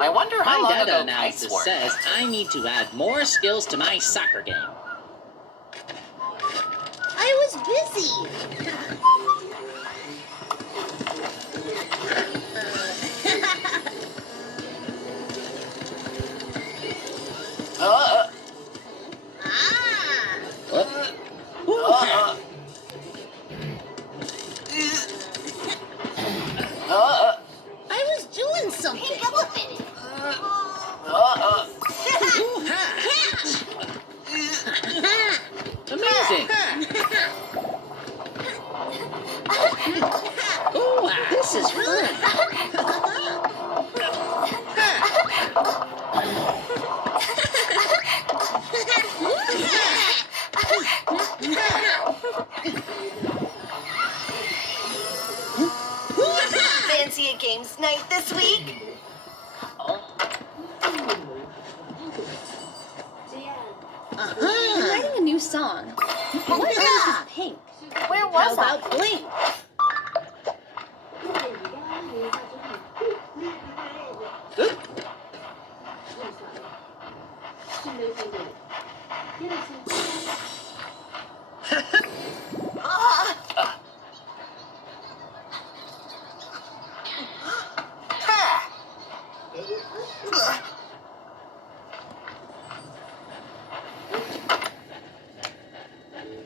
I wonder how My long data ago kites analysis were. says I need to add more skills to my soccer game. I was busy. Uh, Ah! uh, uh, I was doing something. Pink elephant. Amazing! Ooh, ah. This is fun. Fancy a games night this week? I'm writing a new song. What is pink? Where How was I? about Blink?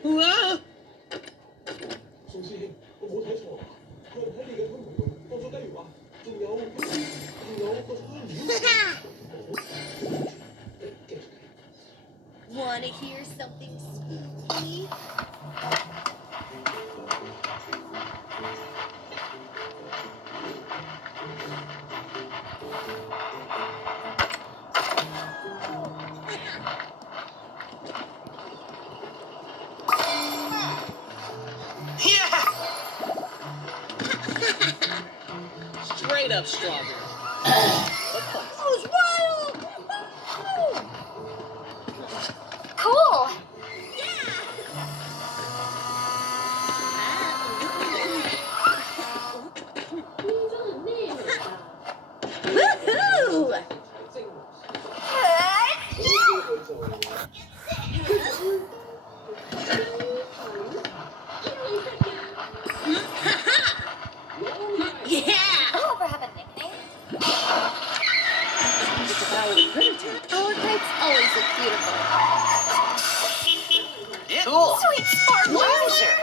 Whoa. 宋師兄，我冇睇錯，佢係睇你嘅通盤用放咗雞肉啊，仲有個Wanna hear something spooky? yeah! Straight up strawberry. That was wild! Cool. Woohoo! Yeah! You ever have a nickname? It's a power of primitive. Our kites always look beautiful. Cool. Sweet Spark Wowzer.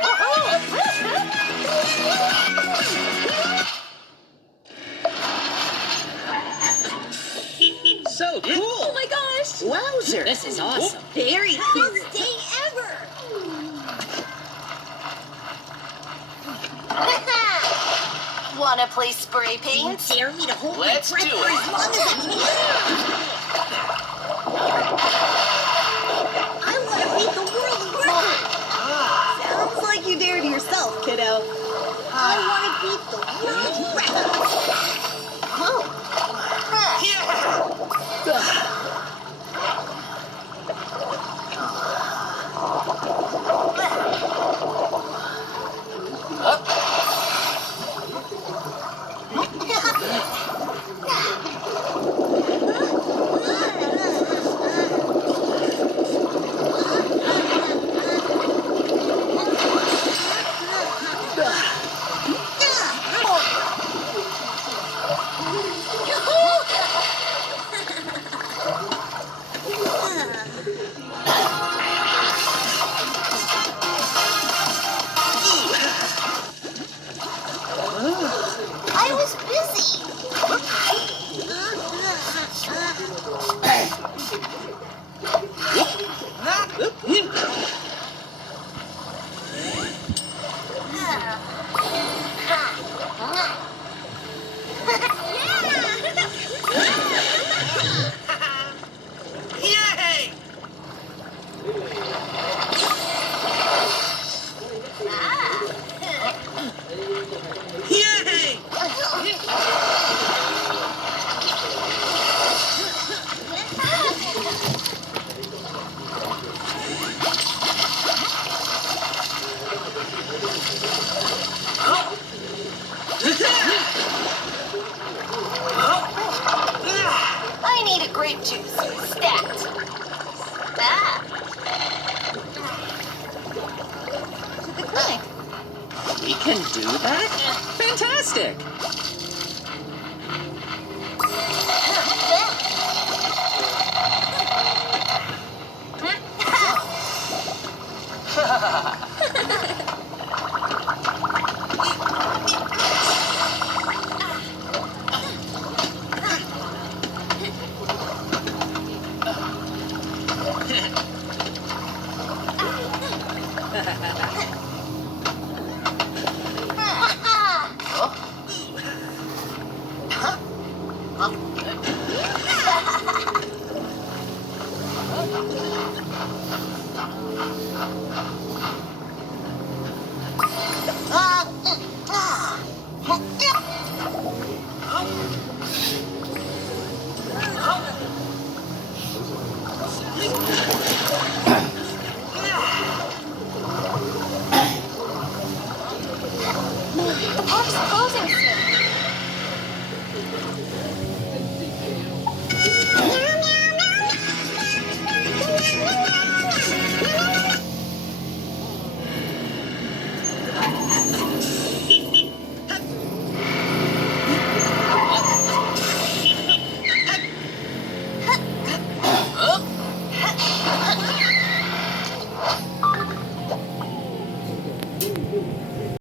So cool! Oh my gosh! Wowzer! This is awesome. Very cool. Best day ever! Wanna play spray paint? Dare me to hold Let's my breath do for it. as long as I can? I want to beat the world record! Sounds like you dared yourself, kiddo. I want to beat the world record! Oh. to the clinic. We can do that? Fantastic! The park's closing